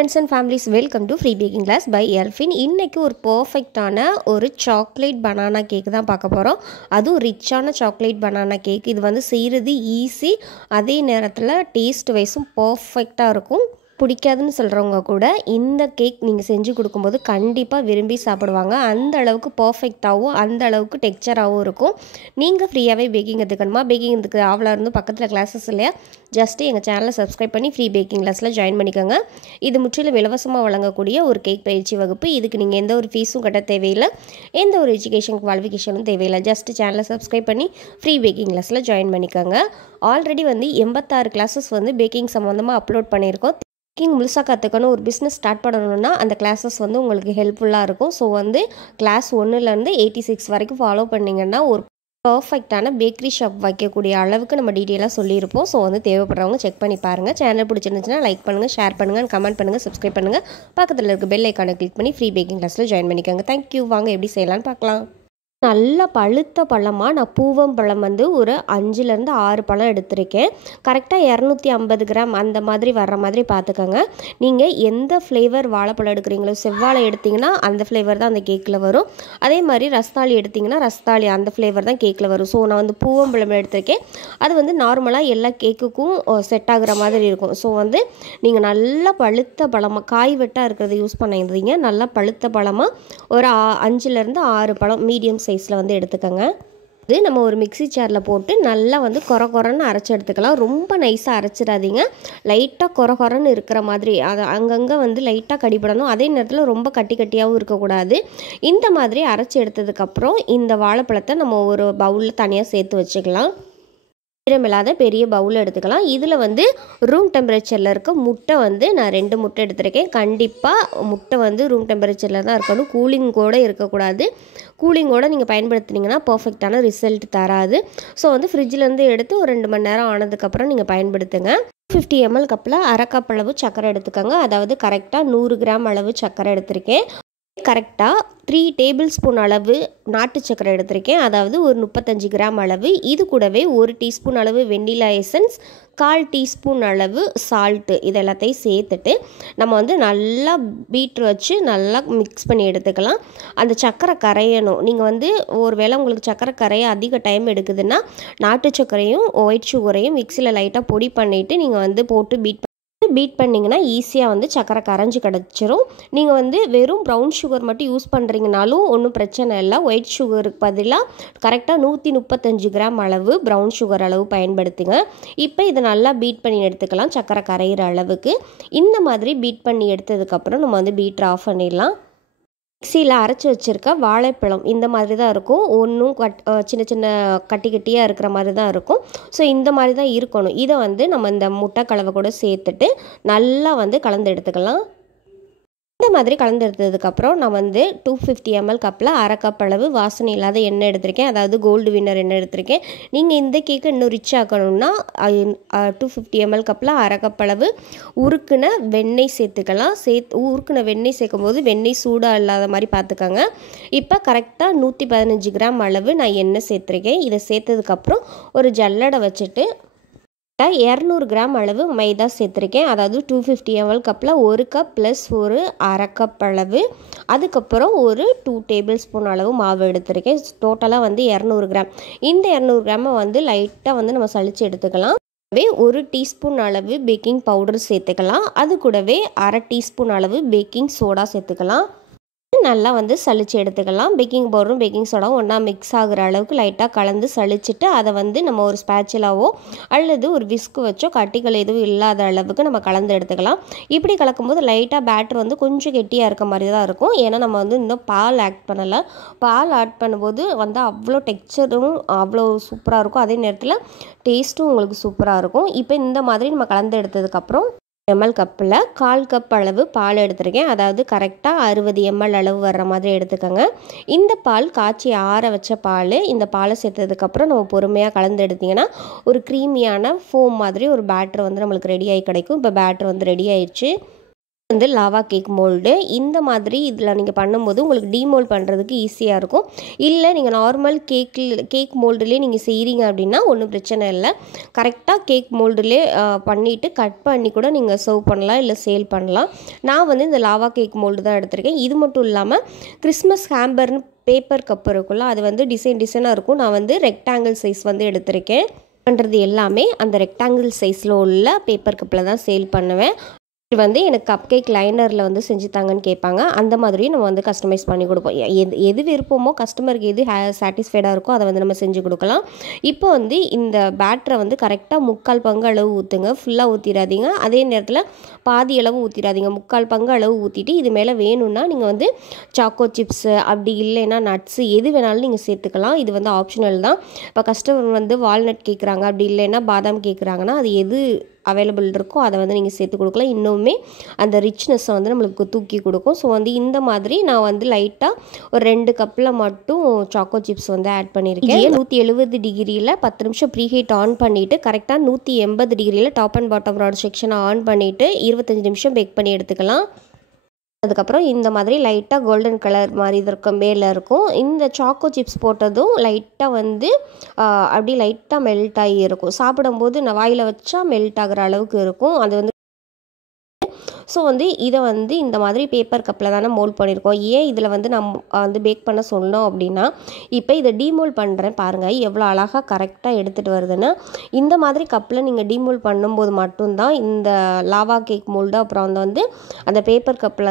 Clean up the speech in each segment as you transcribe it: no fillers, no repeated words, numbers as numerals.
Friends and families, welcome to Free Baking Class by Elfin. இன்னைக்கு ஒரு பர்ஃபெக்ட்டான ஒரு chocolate banana cake தான் பார்க்க போகிறோம். அதுவும் ரிச்சான சாக்லேட் பனானா கேக். இது வந்து செய்கிறது ஈஸி, அதே நேரத்தில் டேஸ்ட் வைஸும் பர்ஃபெக்டாக இருக்கும். பிடிக்காதுன்னு சொல்கிறவங்க கூட இந்த கேக் நீங்கள் செஞ்சு கொடுக்கும்போது கண்டிப்பாக விரும்பி சாப்பிடுவாங்க. அந்த அளவுக்கு பர்ஃபெக்டாகவும் அந்த அளவுக்கு டெக்ஸ்சராகவும் இருக்கும். நீங்கள் ஃப்ரீயாகவே பேக்கிங் கற்றுக்கணுமா? பேக்கிங் இதுக்கு ஆவலாக இருந்து பக்கத்தில் கிளாஸஸ் இல்லையா? ஜஸ்ட்டு எங்கள் சேனலை சப்ஸ்கிரைப் பண்ணி ஃப்ரீ பேக்கிங் கிளாஸில் ஜாயின் பண்ணிக்கோங்க. இது முற்றிலும் இலவசமாக வழங்கக்கூடிய ஒரு கேக் பயிற்சி வகுப்பு. இதுக்கு நீங்கள் எந்த ஒரு ஃபீஸும் கட்ட தேவையில்லை, எந்த ஒரு எஜுகேஷன் குவாலிஃபிகேஷனும் தேவையில்லை. ஜஸ்ட்டு சேனலை சப்ஸ்கிரைப் பண்ணி ஃப்ரீ பேக்கிங் கிளாஸில் ஜாயின் பண்ணிக்கோங்க. ஆல்ரெடி வந்து 86 கிளாஸஸ் வந்து பேக்கிங் சம்மந்தமாக அப்லோட் பண்ணியிருக்கோம். பேக்கிங் முழுசாக கற்றுக்கணும், ஒரு பிஸ்னஸ் ஸ்டார்ட் பண்ணணுன்னா அந்த கிளாஸஸ் வந்து உங்களுக்கு ஹெல்ப்ஃபுல்லாக இருக்கும். ஸோ வந்து கிளாஸ் 1லேருந்து 86 வரைக்கும் ஃபாலோ பண்ணிங்கன்னா ஒரு பர்ஃபெக்டான பேக்கரி ஷாப் வைக்கக்கூடிய அளவுக்கு நம்ம டீட்டெயிலாக சொல்லியிருப்போம். ஸோ வந்து தேவைப்படுறவங்க செக் பண்ணி பாருங்கள். சேனல் பிடிச்சிருந்துச்சுன்னா லைக் பண்ணுங்கள், ஷேர் பண்ணுங்கள், கமெண்ட் பண்ணுங்கள், சப்ஸ்கிரைப் பண்ணுங்கள். பக்கத்தில் இருக்க பெல் ஐக்கானை கிளிக் பண்ணி ஃப்ரீ பேக்கிங் கிளாஸில் ஜாயின் பண்ணிக்கோங்க. தேங்க்யூ. வாங்க எப்படி செய்யலான்னு பார்க்கலாம். நல்ல பழுத்த பழமாக நான் பூவம்பழம் வந்து ஒரு 5லேருந்து 6 பழம் எடுத்திருக்கேன். கரெக்டாக 250 கிராம் அந்த மாதிரி வர்ற மாதிரி பார்த்துக்கோங்க. நீங்கள் எந்த ஃப்ளேவர் வாழைப்பழம் எடுக்கிறீங்களோ, செவ்வாழை எடுத்திங்கன்னா அந்த ஃப்ளேவர் தான் அந்த கேக்கில் வரும். அதே மாதிரி ரஸ்தாளி எடுத்திங்கன்னா ரஸ்தாளி அந்த ஃப்ளேவர் தான் கேக்கில் வரும். ஸோ நான் வந்து பூவம்பழம் எடுத்திருக்கேன். அது வந்து நார்மலாக எல்லா கேக்குக்கும் செட் ஆகுற மாதிரி இருக்கும். ஸோ வந்து நீங்கள் நல்லா பழுத்த பழமாக காய் வெட்டாக இருக்கிறத யூஸ் பண்ணிடுறீங்க. நல்லா பழுத்த பழமாக ஒரு 5லேருந்து 6 பழம் மீடியம் சைஸில் வந்து எடுத்துக்கோங்க. இது நம்ம ஒரு மிக்ஸி ஜாரில் போட்டு நல்லா வந்து கொரன்னு அரைச்சி எடுத்துக்கலாம். ரொம்ப நைஸாக அரைச்சிடாதீங்க. லைட்டாக கொரன்னு இருக்கிற மாதிரி, அது அங்கங்கே வந்து லைட்டாக கடிப்படணும். அதே நேரத்தில் ரொம்ப கட்டியாகவும் இருக்கக்கூடாது. இந்த மாதிரி அரைச்சி எடுத்ததுக்கப்புறம் இந்த வாழைப்பழத்தை நம்ம ஒரு பவுலில் தனியாக சேர்த்து வச்சுக்கலாம். ஈரமில்லாத பெரிய பவுல் எடுத்துக்கலாம். இதில் வந்து ரூம் டெம்பரேச்சரில் இருக்க முட்டை வந்து நான் 2 முட்டை எடுத்திருக்கேன். கண்டிப்பாக முட்டை வந்து ரூம் டெம்பரேச்சரில் தான் இருக்கணும், கூலிங்கோடு இருக்கக்கூடாது. கூலிங்கோடு நீங்கள் பயன்படுத்தினீங்கன்னா பர்ஃபெக்டான ரிசல்ட் தராது. ஸோ வந்து ஃப்ரிட்ஜிலேருந்து எடுத்து ஒரு 2 மணி நேரம் ஆனதுக்கப்புறம் நீங்கள் பயன்படுத்துங்க. 50 ml கப்பில் அரை கப் அளவு சர்க்கரை எடுத்துக்கோங்க. அதாவது கரெக்டாக 100 கிராம் அளவு சர்க்கரை எடுத்திருக்கேன். கரெக்டாக 3 டேபிள் ஸ்பூன் அளவு நாட்டு சர்க்கரை எடுத்திருக்கேன். அதாவது ஒரு 35 கிராம் அளவு. இது கூடவே 1 டீஸ்பூன் அளவு வெண்ணிலா எசன்ஸ், 1/4 டீஸ்பூன் அளவு சால்ட்டு, இது எல்லாத்தையும் சேர்த்துட்டு நம்ம வந்து நல்லா பீட்ரு வச்சு நல்லா மிக்ஸ் பண்ணி எடுத்துக்கலாம். அந்த சர்க்கரை கரையணும். நீங்கள் வந்து ஒரு வேளை உங்களுக்கு சர்க்கரை கரைய அதிக டைம் எடுக்குதுன்னா நாட்டு சர்க்கரையும் ஒயிட் சுகரையும் மிக்சியில் லைட்டாக பொடி பண்ணிவிட்டு நீங்கள் வந்து போட்டு பீட் பண்ணிங்கன்னா ஈஸியாக வந்து சர்க்கரை கரைஞ்சி கிடச்சிரும். நீங்கள் வந்து வெறும் ப்ரௌன் சுகர் மட்டும் யூஸ் பண்ணுறீங்கனாலும் ஒன்றும் பிரச்சனை இல்லை. ஒயிட் சுகருக்கு பதிலாக கரெக்டாக 135 கிராம் அளவு ப்ரௌன் சுகர் அளவு பயன்படுத்துங்க. இப்போ இதை நல்லா பீட் பண்ணி எடுத்துக்கலாம் சிக்கரை கரையிற அளவுக்கு. இந்த மாதிரி பீட் பண்ணி எடுத்ததுக்கப்புறம் நம்ம வந்து பீட்டர் ஆஃப் பண்ணிடலாம். மிக்சியில் அரைச்சி வச்சுருக்க வாழைப்பழம் இந்த மாதிரி தான் இருக்கும். ஒன்றும் சின்ன சின்ன கட்டியாக இருக்கிற மாதிரி தான் இருக்கும். ஸோ இந்த மாதிரி தான் இருக்கணும். இதை வந்து நம்ம இந்த முட்டை கலவை கூட சேர்த்துட்டு நல்லா வந்து கலந்து எடுத்துக்கலாம். இந்த மாதிரி கலந்து எடுத்ததுக்கப்புறம் நான் வந்து 250 ml கப்பில் அரை கப் அளவு வாசனை இல்லாத எண்ணெய் எடுத்திருக்கேன். அதாவது கோல்டு வின்னர் எண்ணெய் எடுத்திருக்கேன். நீங்கள் இந்த கேக்கை இன்னும் ரிச் ஆக்கணும்னா 250 ml கப்பில் அரை கப் அளவு உருக்குன வெண்ணெய் சேர்த்துக்கலாம். உருக்குன வெண்ணெய் சேர்க்கும் போது வெண்ணெய் சூடாக இல்லாத மாதிரி பார்த்துக்கோங்க. இப்போ கரெக்டாக 115 கிராம் அளவு நான் எண்ணெய் சேர்த்துருக்கேன். இதை சேர்த்ததுக்கப்புறம் ஒரு ஜல்லடை வச்சுட்டு 200 கிராம் அளவு மைதா சேர்த்துருக்கேன். அதாவது 250 ml கப்பில் 1 கப் ப்ளஸ் ஒரு அரை கப் அளவு, அதுக்கப்புறம் ஒரு 2 டேபிள் ஸ்பூன் அளவு மாவு எடுத்திருக்கேன். டோட்டலாக வந்து 200 கிராம். இந்த 200 கிராமை வந்து லைட்டாக வந்து நம்ம சளிச்சு எடுத்துக்கலாம். 1 டீஸ்பூன் அளவு பேக்கிங் பவுடர் சேர்த்துக்கலாம். அது கூடவே அரை டீஸ்பூன் அளவு பேக்கிங் சோடா சேர்த்துக்கலாம். நல்லா வந்து சளிச்சு எடுத்துக்கலாம். பேக்கிங் பவுடரும் பேக்கிங் சோடாவும் ஒன்றா மிக்ஸ் ஆகுற அளவுக்கு லைட்டாக கலந்து சளிச்சுட்டு அதை வந்து நம்ம ஒரு ஸ்பேச்சுலாவோ அல்லது ஒரு விஸ்கு வச்சோ கட்டிகள் எதுவும் இல்லாத அளவுக்கு நம்ம கலந்து எடுத்துக்கலாம். இப்படி கலக்கும்போது லைட்டாக பேட்டர் வந்து கொஞ்சம் கெட்டியாக இருக்க மாதிரி தான் இருக்கும். ஏன்னா நம்ம வந்து இன்னும் பால் ஆட் பண்ணலை. பால் ஆட் பண்ணும்போது வந்து அவ்வளோ டெக்ஸ்சரும் அவ்வளோ சூப்பராக இருக்கும். அதே நேரத்தில் டேஸ்ட்டும் உங்களுக்கு சூப்பராக இருக்கும். இப்போ இந்த மாதிரி நம்ம கலந்து எடுத்ததுக்கப்புறம் ml கப்பில் 1/4 கப் அளவு பால் எடுத்திருக்கேன். அதாவது கரெக்டாக 60 ml அளவு வர்ற மாதிரி எடுத்துக்கோங்க. இந்த பால் காய்ச்சி ஆற வச்ச பால். இந்த பாலை சேர்த்ததுக்கப்புறம் நம்ம பொறுமையாக கலந்து எடுத்திங்கன்னா ஒரு க்ரீமியான ஃபோம் மாதிரி ஒரு பேட்டர் வந்து நம்மளுக்கு ரெடி ஆகி கிடைக்கும். இப்போ பேட்டர் வந்து ரெடி ஆயிடுச்சு. வந்து லாவா கேக் மோல்டு. இந்த மாதிரி இதில் நீங்கள் பண்ணும்போது உங்களுக்கு டீமோல்ட் பண்ணுறதுக்கு ஈஸியாக இருக்கும். இல்லை நீங்கள் நார்மல் கேக் மோல்டுலேயே நீங்கள் செய்கிறீங்க அப்படின்னா ஒன்றும் பிரச்சனை இல்லை. கரெக்டாக கேக் மோல்டுலேயே பண்ணிவிட்டு கட் பண்ணி கூட நீங்கள் சர்வ் பண்ணலாம், இல்லை சேல் பண்ணலாம். நான் வந்து இந்த லாவா கேக் மோல்டு தான் எடுத்திருக்கேன். இது மட்டும் இல்லாமல் கிறிஸ்மஸ் ஹேம்பர்னு பேப்பர் கப் இருக்குல்ல, அது வந்து டிசைனாக இருக்கும். நான் வந்து ரெக்டாங்கிள் சைஸ் வந்து எடுத்திருக்கேன். பண்ணுறது எல்லாமே அந்த ரெக்டாங்கிள் சைஸில் உள்ள பேப்பர் கப்பில் தான் சேல் பண்ணுவேன். இது வந்து எனக்கு கப் கேக் லைனரில் வந்து செஞ்சு தாங்கன்னு கேட்பாங்க. அந்த மாதிரியும் நம்ம வந்து கஸ்டமைஸ் பண்ணி கொடுப்போம். எது விருப்பமோ கஸ்டமருக்கு எது சாட்டிஸ்ஃபைடாக இருக்கோ அதை வந்து நம்ம செஞ்சு கொடுக்கலாம். இப்போ வந்து இந்த பேட்டரை வந்து கரெக்டாக 3/4 பங்கு அளவு ஊற்றுங்க. ஃபுல்லாக ஊற்றிடாதீங்க. அதே நேரத்தில் பாதி அளவு ஊற்றிடாதீங்க. 3/4 பங்கு அளவு ஊற்றிட்டு இது மேலே வேணும்னா நீங்கள் வந்து சாக்கோ சிப்ஸு அப்படி இல்லைன்னா நட்ஸு எது வேணாலும் நீங்கள் சேர்த்துக்கலாம். இது வந்து ஆப்ஷனல் தான். இப்போ கஸ்டமர் வந்து வால்நட் கேட்குறாங்க, அப்படி இல்லைன்னா பாதாம் கேட்குறாங்கன்னா அது எது அவைலபிள் இருக்கோ அதை வந்து நீங்கள் சேர்த்து கொடுக்கலாம். இன்னுமே அந்த ரிச்னஸை வந்து நம்மளுக்கு தூக்கி கொடுக்கும். ஸோ வந்து இந்த மாதிரி நான் வந்து லைட்டாக ஒரு 2 கப்பில் மட்டும் சாக்கோ சிப்ஸ் வந்து ஆட் பண்ணியிருக்கேன். 170 டிகிரியில் 10 நிமிஷம் ப்ரீஹீட் ஆன் பண்ணிவிட்டு கரெக்டாக 180 டிகிரியில் டாப் அண்ட் பாட்டம் ராட் செக்ஷனை ஆன் பண்ணிவிட்டு 25 நிமிஷம் பேக் பண்ணி எடுத்துக்கலாம். அதுக்கப்புறம் இந்த மாதிரி லைட்டாக கோல்டன் கலர் மாதிரி இது மேலே இருக்கும். இந்த சாக்கோ சிப்ஸ் போட்டதும் லைட்டாக வந்து அப்படி லைட்டாக மெல்ட் ஆகி இருக்கும். சாப்பிடும்போது நான் வாயில் வச்சா மெல்ட் ஆகிற அளவுக்கு இருக்கும். அது வந்து ஸோ வந்து இதை வந்து இந்த மாதிரி பேப்பர் கப்பில் தானே மோல்ட் பண்ணியிருக்கோம். ஏன் இதில் வந்து நம்ம வந்து பேக் பண்ண சொன்னோம் அப்படின்னா, இப்போ இதை டீமோல்ட் பண்ணுறேன் பாருங்கள் எவ்வளோ அழகாக கரெக்டாக எடுத்துகிட்டு வருதுன்னு. இந்த மாதிரி கப்பில் நீங்கள் டீமோல்ட் பண்ணும்போது மட்டும்தான் இந்த லாவா கேக் மோல்டு அப்புறம் வந்து அந்த பேப்பர் கப்பில்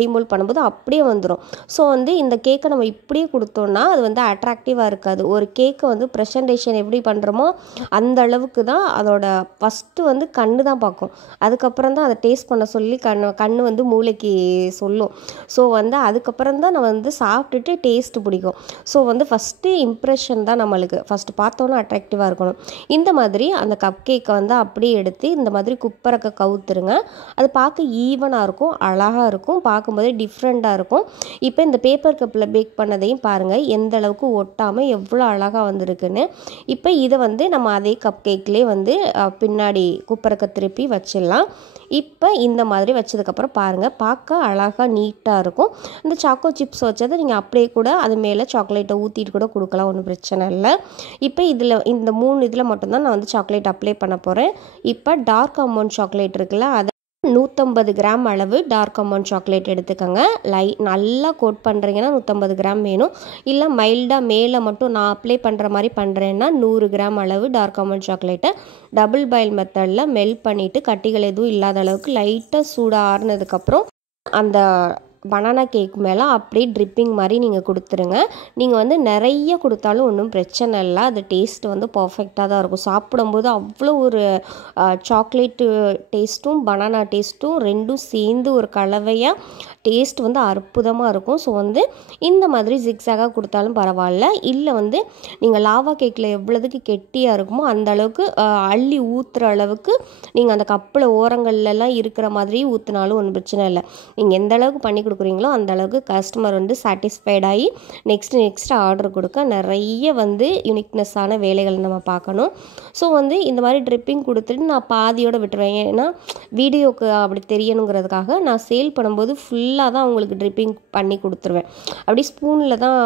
டீமோல்ட் பண்ணும்போது அப்படியே வந்துடும். ஸோ வந்து இந்த கேக்கை நம்ம இப்படியே கொடுத்தோன்னா அது வந்து அட்ராக்டிவாக இருக்காது. ஒரு கேக்கை வந்து ப்ரெசன்டேஷன் எப்படி பண்ணுறோமோ அந்த அளவுக்கு தான் அதோட ஃபஸ்ட்டு வந்து கண்ணு தான் பார்க்கும். அதுக்கப்புறம் தான் அதை டேஸ்ட் பண்ண சொல்லி கண்ணு வந்து மூளைக்கு சொல்லும். ஸோ வந்து அதுக்கப்புறம் தான் நம்ம வந்து சாப்பிட்டுட்டு டேஸ்ட்டு பிடிக்கும். ஸோ வந்து ஃபஸ்ட்டு இம்ப்ரெஷன் தான் நம்மளுக்கு ஃபஸ்ட்டு பார்த்தோன்னா அட்ராக்டிவாக இருக்கணும். இந்த மாதிரி அந்த கப் கேக்கை வந்து அப்படியே எடுத்து இந்த மாதிரி குப்பரக்க கவுத்துருங்க. அது பார்க்க ஈவனாக இருக்கும், அழகாக இருக்கும், பார்க்கும்போதே டிஃப்ரெண்ட்டாக இருக்கும். இப்போ இந்த பேப்பர் கப்பில் பேக் பண்ணதையும் பாருங்கள் எந்த அளவுக்கு ஒட்டாமல் எவ்வளோ அழகாக வந்திருக்குன்னு. இப்போ இதை வந்து நம்ம அதே கப் கேக்லேயே வந்து பின்னாடி குப்பரக்க திருப்பி வச்சிடலாம். இப்போ இந்த மாதிரி வச்சதுக்கப்புறம் பாருங்கள் பார்க்க அழகாக நீட்டாக இருக்கும். இந்த சாக்கோ சிப்ஸ் வச்சதை நீங்கள் அப்படியே கூட அது மேலே சாக்லேட்டை ஊற்றிட்டு கூட கொடுக்கலாம், ஒன்றும் பிரச்சனை இல்லை. இப்போ இந்த 3 இதில் மட்டும்தான் நான் வந்து சாக்லேட் அப்ளை பண்ண போகிறேன். இப்போ டார்க் அமௌண்ட் சாக்லேட் இருக்குல்ல, அதை 150 கிராம் அளவு டார்க் அமௌண்ட் சாக்லேட் எடுத்துக்கோங்க. நல்லா கோட் பண்ணுறீங்கன்னா 150 கிராம் வேணும். இல்லை மைல்டாக மேலே மட்டும் நான் அப்ளை பண்ணுற மாதிரி பண்ணுறேன்னா 100 கிராம் அளவு டார்க் அமௌண்ட் சாக்லேட்டை டபுள் பாயில் மெத்தடில் மெல்ட் பண்ணிவிட்டு கட்டிகள் எதுவும் இல்லாத அளவுக்கு லைட்டாக சூடாக ஆறுனதுக்கப்புறம் அந்த பனானா கேக் மேலே அப்படியே ட்ரிப்பிங் மாதிரி நீங்கள் கொடுத்துருங்க. நீங்கள் வந்து நிறைய கொடுத்தாலும் ஒன்றும் பிரச்சனை இல்லை. அது டேஸ்ட் வந்து பர்ஃபெக்டாக தான் இருக்கும். சாப்பிடும்போது அவ்வளோ ஒரு சாக்லேட்டு டேஸ்ட்டும் பனானா டேஸ்ட்டும் ரெண்டும் சேர்ந்து ஒரு கலவையாக டேஸ்ட் வந்து அற்புதமாக இருக்கும். ஸோ வந்து இந்த மாதிரி ஜிக்ஸாகாக கொடுத்தாலும் பரவாயில்ல. இல்லை வந்து நீங்கள் லாவா கேக்கில் எவ்வளோதுக்கு கெட்டியாக இருக்குமோ அந்த அளவுக்கு அள்ளி ஊற்றுற அளவுக்கு நீங்கள் அந்த கப்பில் ஓரங்கள்லாம் இருக்கிற மாதிரி ஊற்றினாலும் ஒன்றும் பிரச்சனை இல்லை. நீங்கள் எந்த அளவுக்கு பண்ணி கொடுக்குறீங்களோ அந்த அளவுக்கு கஸ்டமர் வந்து சாட்டிஸ்ஃபைட் ஆகி நெக்ஸ்ட் ஆர்டர் கொடுக்க நிறைய வந்து யூனிக்னஸான வேலைகள் நம்ம பார்க்கணும். ஸோ வந்து இந்த மாதிரி ட்ரிப்பிங் கொடுத்துட்டு நான் பாதியோடு விட்டுருவேன். ஏன்னா வீடியோக்கு அப்படி தெரியணுங்கிறதுக்காக நான் சேல் பண்ணும்போது ஃபுல்லாக தான் அவங்களுக்கு ட்ரிப்பிங் பண்ணி கொடுத்துருவேன். அப்படி ஸ்பூனில் தான்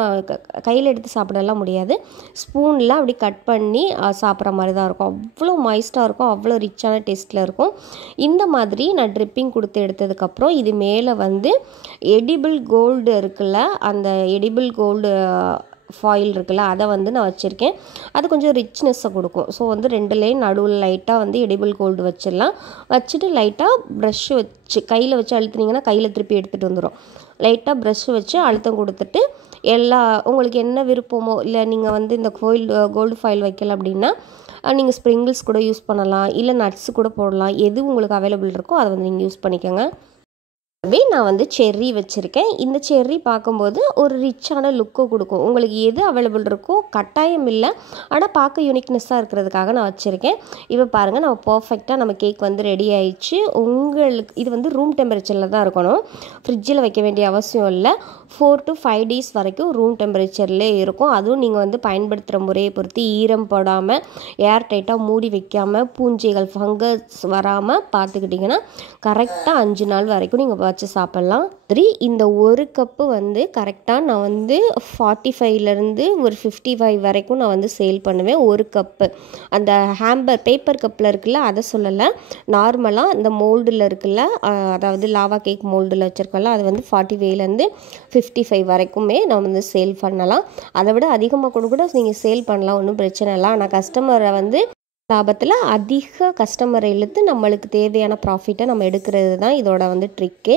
கையில் எடுத்து சாப்பிடலாம் முடியாது. ஸ்பூனில் அப்படி கட் பண்ணி சாப்பிட்ற மாதிரி தான் இருக்கும். அவ்வளோ மாய்ஸ்டாக இருக்கும், அவ்வளோ ரிச்சான டேஸ்ட்டில் இருக்கும். இந்த மாதிரி நான் ட்ரிப்பிங் கொடுத்து எடுத்ததுக்கப்புறம் இது மேலே வந்து எடிபிள் கோல்டு இருக்குல்ல, அந்த எடிபிள் கோல்டு ஃபாயில் இருக்குல்ல அதை வந்து நான் வச்சுருக்கேன். அது கொஞ்சம் ரிச்னஸை கொடுக்கும். ஸோ வந்து 2 லைன் நடுவில் லைட்டாக வந்து எடிபிள் கோல்டு வச்சிடலாம். வச்சுட்டு லைட்டாக ப்ரஷ் வச்சு கையில் வச்சு அழுத்துனீங்கன்னா கையில் திருப்பி எடுத்துகிட்டு வந்துடும். லைட்டாக ப்ரஷ் வச்சு அழுத்தம் கொடுத்துட்டு உங்களுக்கு என்ன விருப்பமோ, இல்லை நீங்கள் வந்து இந்த கோல்டு ஃபாயில் வைக்கல அப்படின்னா நீங்கள் ஸ்ப்ரிங்கிள்ஸ் கூட யூஸ் பண்ணலாம், இல்லை நட்ஸ் கூட போடலாம். எது உங்களுக்கு அவைலபிள் இருக்கோ அதை வந்து நீங்கள் யூஸ் பண்ணிக்கோங்க. நான் வந்து செர்ரி வச்சுருக்கேன். இந்த செர்ரி பார்க்கும்போது ஒரு ரிச்சான லுக்கு கொடுக்கும். உங்களுக்கு எது அவைலபிள் இருக்கோ கட்டாயம் இல்லை, ஆனால் பார்க்க யூனிக்னஸ்ஸாக இருக்கிறதுக்காக நான் வச்சுருக்கேன். இப்போ பாருங்கள், நம்ம பர்ஃபெக்டாக நம்ம கேக் வந்து ரெடி ஆயிடுச்சு. உங்களுக்கு இது வந்து ரூம் டெம்பரேச்சரில் தான் இருக்கணும், ஃப்ரிட்ஜில் வைக்க வேண்டிய அவசியம் இல்லை. 4 to 5 days வரைக்கும் ரூம் டெம்பரேச்சர்லேயே இருக்கும். அதுவும் நீங்கள் வந்து பயன்படுத்துகிற முறையை பொறுத்து ஈரம் போடாமல் ஏர் டைட்டாக மூடி வைக்காமல் பூஞ்சைகள் ஃபங்கஸ் வராமல் பார்த்துக்கிட்டிங்கன்னா கரெக்டாக 5 நாள் வரைக்கும் நீங்கள் வச்சு சாப்பிட்லாம். இந்த ஒரு கப்பு வந்து கரெக்டாக நான் வந்து 45லேருந்து ஒரு 55 வரைக்கும் நான் வந்து சேல் பண்ணுவேன். ஒரு கப்பு அந்த பேப்பர் கப்பில் இருக்குல்ல, அதை சொல்லலை, நார்மலாக இந்த மோல்டில் இருக்குல்ல, அதாவது லாவா கேக் மோல்டில் வச்சுருக்கோம்ல, அது வந்து 45லேருந்து 55 வரைக்குமே நான் வந்து சேல் பண்ணலாம். அதை விட அதிகமாக கூட நீங்கள் சேல் பண்ணலாம், ஒன்றும் பிரச்சனை இல்லை. ஆனால் கஸ்டமரை வந்து லாபத்தில் அதிக கஸ்டமரை இழுத்து நம்மளுக்கு தேவையான ப்ராஃபிட்டை நம்ம எடுக்கிறது தான் இதோட வந்து ட்ரிக்கே.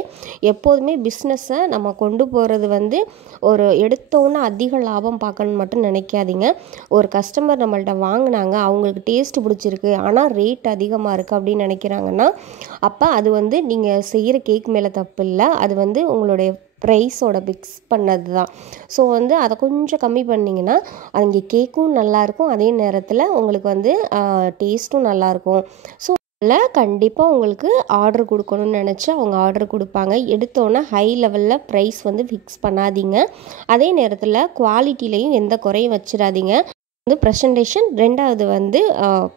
எப்போதுமே பிஸ்னஸை நம்ம கொண்டு போகிறது வந்து ஒரு எடுத்தோன்னே அதிக லாபம் பார்க்கணுன்னு மட்டும் நினைக்காதீங்க. ஒரு கஸ்டமர் நம்மள்ட்ட வாங்கினாங்க, அவங்களுக்கு டேஸ்ட் பிடிச்சிருக்கு, ஆனால் ரேட் அதிகமாக இருக்குது அப்படின்னு நினைக்கிறாங்கன்னா, அப்போ அது வந்து நீங்கள் செய்கிற கேக் மேலே தப்பு இல்லை, அது வந்து உங்களுடைய ப்ரைஸோட ஃபிக்ஸ் பண்ணது தான். ஸோ வந்து அதை கொஞ்சம் கம்மி பண்ணிங்கன்னா அங்கே கேக்கும் நல்லாயிருக்கும், அதே நேரத்தில் உங்களுக்கு வந்து டேஸ்ட்டும் நல்லாயிருக்கும். ஸோ அதில் கண்டிப்பாக உங்களுக்கு ஆர்டர் கொடுக்கணும்னு நினச்சி அவங்க ஆர்டர் கொடுப்பாங்க. எடுத்தோன்னே ஹை லெவலில் ப்ரைஸ் வந்து ஃபிக்ஸ் பண்ணாதீங்க. அதே நேரத்தில் குவாலிட்டிலையும் எந்த குறையும் வச்சிடாதீங்க. வந்து ப்ரெசன்டேஷன், ரெண்டாவது வந்து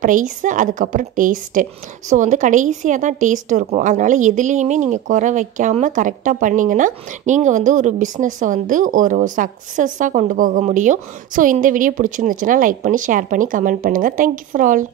ப்ரைஸு, அதுக்கப்புறம் டேஸ்ட்டு. ஸோ வந்து கடைசியாக தான் டேஸ்ட் இருக்கும். அதனால் எதுலேயுமே நீங்கள் குறை வைக்காமல் கரெக்டாக பண்ணிங்கன்னா நீங்கள் வந்து ஒரு பிஸ்னஸை வந்து ஒரு சக்ஸஸாக கொண்டு போக முடியும். ஸோ இந்த வீடியோ பிடிச்சிருந்துச்சுன்னா லைக் பண்ணி ஷேர் பண்ணி கமெண்ட் பண்ணுங்கள். Thank you for all.